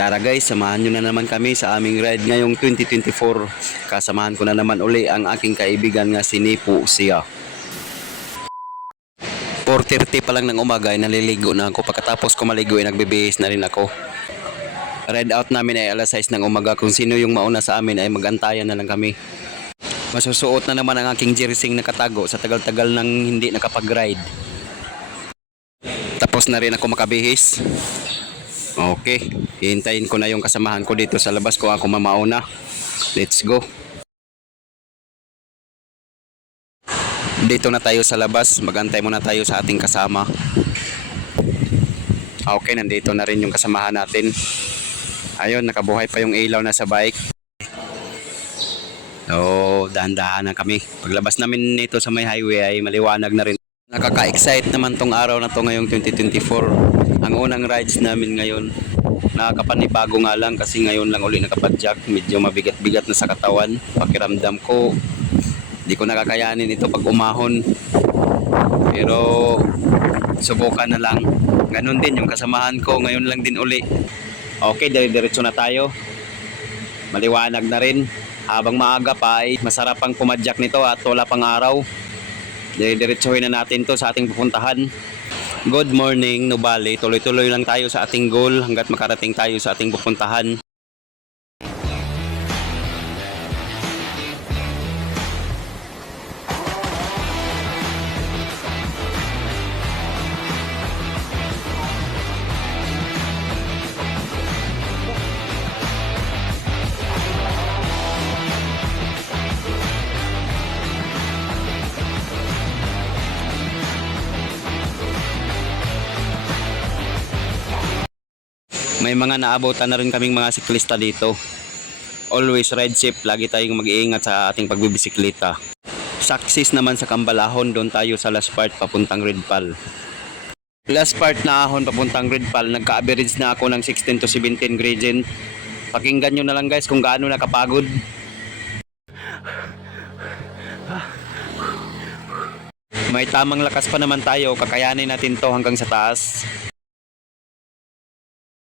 Tara guys, samahan nyo na naman kami sa aming ride ngayong 2024. Kasamahan ko na naman uli ang aking kaibigan nga si Nipo siya. 4:30 pa lang ng umaga ay naliligo na ako. Pagkatapos ko maligo ay nagbibihis na rin ako. Ride out namin ay alas 6 ng umaga. Kung sino yung mauna sa amin ay magantayan na lang kami. Masusuot na naman ang aking jersey na katago sa tagal-tagal nang hindi nakapag-ride. Tapos na rin ako makabihis. Okay, hihintayin ko na yung kasamahan ko dito sa labas kung ako mamauna. Let's go. Dito na tayo sa labas, magantay muna tayo sa ating kasama. Okay, nandito na rin yung kasamahan natin. Ayun, nakabuhay pa yung ilaw na sa bike. So, dahan-dahan na kami. Paglabas namin nito sa may highway ay maliwanag na rin. Nakaka-excite naman tong araw na to ngayong 2024. Ang unang rides namin ngayon. Nakakapanibago nga lang kasi ngayon lang uli nakapadyak. Medyo mabigat-bigat na sa katawan. Pakiramdam ko, di ko nakakayanin ito pag umahon. Pero subukan na lang. Ganon din yung kasamahan ko ngayon lang din uli. Okay, dire-diretso na tayo. Maliwanag na rin. Habang maaga pa ay masarap ang pumadyak nito at wala pang araw. Dire-diretsuhin na natin to sa ating pupuntahan. Good morning, Nubali. Tuloy-tuloy lang tayo sa ating goal hanggat makarating tayo sa ating pupuntahan. May mga naabutan na rin kaming mga siklista dito. Always ride safe, lagi tayong mag-iingat sa ating pagbibisikleta. Success naman sa Cambalahon, doon tayo sa last part papuntang Redpal. Last part na ahon papuntang Redpal, nagka-average na ako ng 16 to 17 gradient. Pakinggan nyo na lang guys kung gaano nakapagod. May tamang lakas pa naman tayo, kakayanin natin to hanggang sa taas.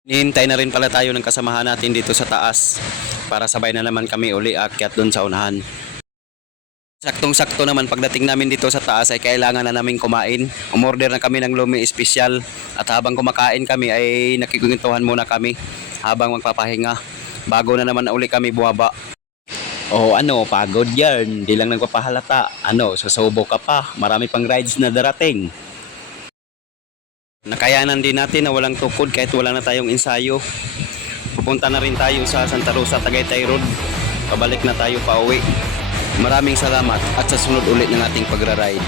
Nihintay na rin pala tayo ng kasamahan natin dito sa taas para sabay na naman kami uli akyat doon sa unahan. Saktong-sakto naman pagdating namin dito sa taas ay kailangan na namin kumain. Umorder na kami ng lumi espesyal at habang kumakain kami ay nakikwentuhan muna kami habang magpapahinga bago na naman uli kami buwaba. Oh ano, pagod yan, di lang nagpapahalata. Ano, susubo ka pa, marami pang rides na darating. Nakayanan din natin na walang tukod kahit wala na tayong ensayo. Pupunta na rin tayo sa Santa Rosa, Tagaytay Road. Pabalik na tayo pa uwi. Maraming salamat at sa sunod ulit ng ating pagra-ride.